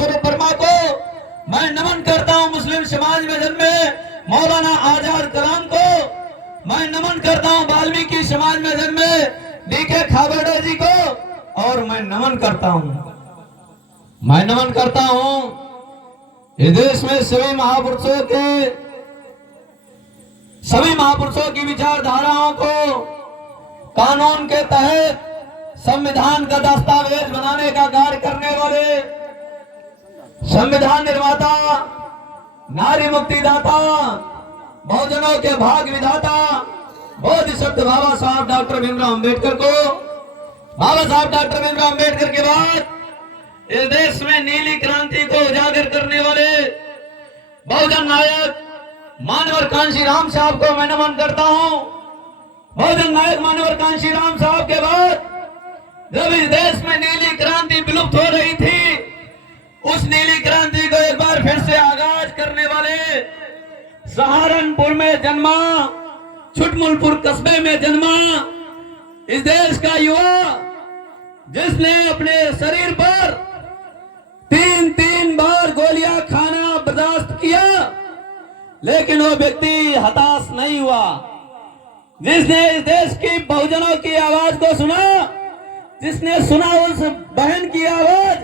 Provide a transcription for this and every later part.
स्वरूप वर्मा को मैं नमन करता हूं। मुस्लिम समाज में जन्मे मौलाना आजाद कलाम को मैं नमन करता हूं। वाल्मीकि समाज में जन्मे डीके खाबड़ा जी को और मैं नमन करता हूं। इस देश में सभी महापुरुषों की विचारधाराओं को कानून के तहत संविधान का दस्तावेज बनाने का कार्य करने वाले संविधान निर्माता, नारी मुक्तिदाता, बहुजनों के भाग विधाता बोधिसत्व बाबा साहब डॉक्टर भीमराव अंबेडकर को, बाबा साहब डॉक्टर भीमराव अंबेडकर के बाद इस देश में नीली क्रांति को उजागर करने वाले बहुजन नायक मानवर कांशीराम साहब को मैं नमन करता हूं। बहुजन नायक मानवर कांशीराम साहब के बाद जब इस देश में नीली क्रांति विलुप्त हो रही थी, उस नीली क्रांति को एक बार फिर से आगाज करने वाले सहारनपुर में जन्मा, छुटमुलपुर कस्बे में जन्मा इस देश का युवा, जिसने अपने शरीर पर 3-3 बार गोलियां खाना बर्दाश्त किया, लेकिन वो व्यक्ति हताश नहीं हुआ। जिसने इस देश की बहुजनों की आवाज को सुना, जिसने सुना उस बहन की आवाज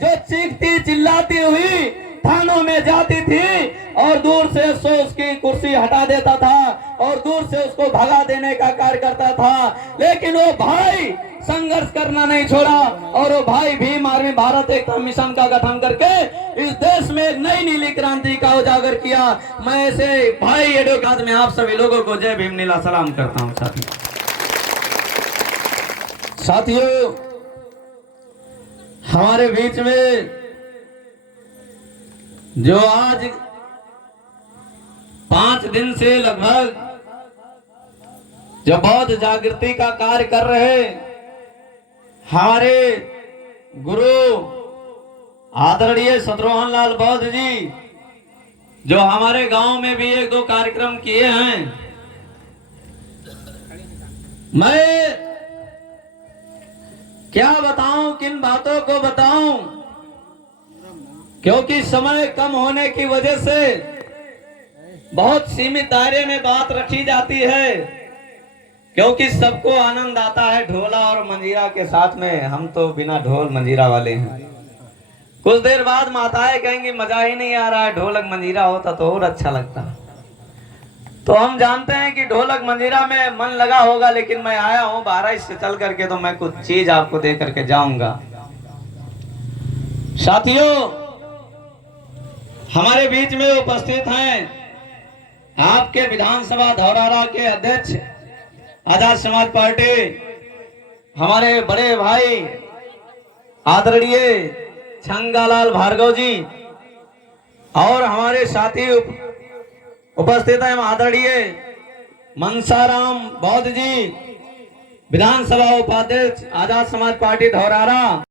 जो चीखती चिल्लाती हुई थानों में जाती थी और दूर से उसकी कुर्सी हटा देता था और दूर से उसको भगा देने का कार्य करता था, लेकिन वो भाई संघर्ष करना नहीं छोड़ा और वो भाई भीम आर्मी भारत एकता मिशन का गठन करके इस देश में एक नई नीली क्रांति का उजागर किया। मैं ऐसे भाई एडवोकेट में आप सभी लोगों को जय भीम नीला सलाम करता हूं। साथियों, हमारे बीच में जो आज 5 दिन से लगभग जो बौद्ध जागृति का कार्य कर रहे हमारे गुरु आदरणीय शत्रुघ्न लाल बौद्ध जी, जो हमारे गांव में भी 1-2 कार्यक्रम किए हैं, मैं क्या बताऊं, किन बातों को बताऊं, क्योंकि समय कम होने की वजह से बहुत सीमित दायरे में बात रखी जाती है, क्योंकि सबको आनंद आता है ढोला और मंजीरा के साथ में। हम तो बिना ढोल मंजीरा वाले हैं। कुछ देर बाद माताएं कहेंगी मजा ही नहीं आ रहा है, ढोलक मंजीरा होता तो और अच्छा लगता। तो हम जानते हैं कि ढोलक मंजीरा में मन लगा होगा, लेकिन मैं आया हूं बहराइच से चल करके, तो मैं कुछ चीज आपको दे करके जाऊंगा। साथियों, हमारे बीच में उपस्थित हैं आपके विधानसभा धौरारा के अध्यक्ष आजाद समाज पार्टी, हमारे बड़े भाई आदरणीय छंगालाल भार्गव जी, और हमारे साथी उपस्थित हैं आदरणीय मनसाराम बौद्ध जी, विधानसभा उपाध्यक्ष आजाद समाज पार्टी धौरारा।